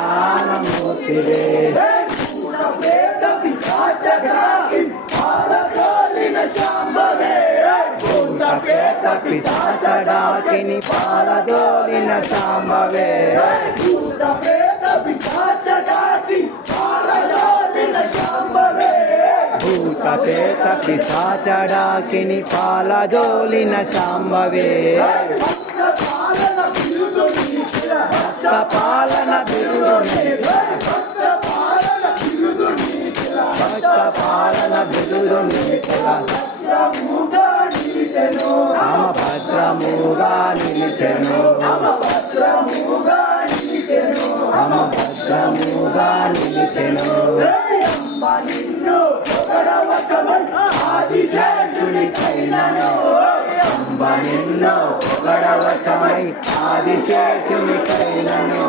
కళ్యాణమూర్తివే భూతప్రేత పిశాచడాకిని పాలదోలిన శాంభవే భూతప్రేత పిశాచడాకిని పాలదోలిన శాంభవే భక్తపాలన బిరుదు రామ భద్రముగా నిలిచెను రామ భద్రముగా నిలిచెను ఆదిశేషునికైనను నిన్నో పొగడవశమై ఆదిశేషునికైనను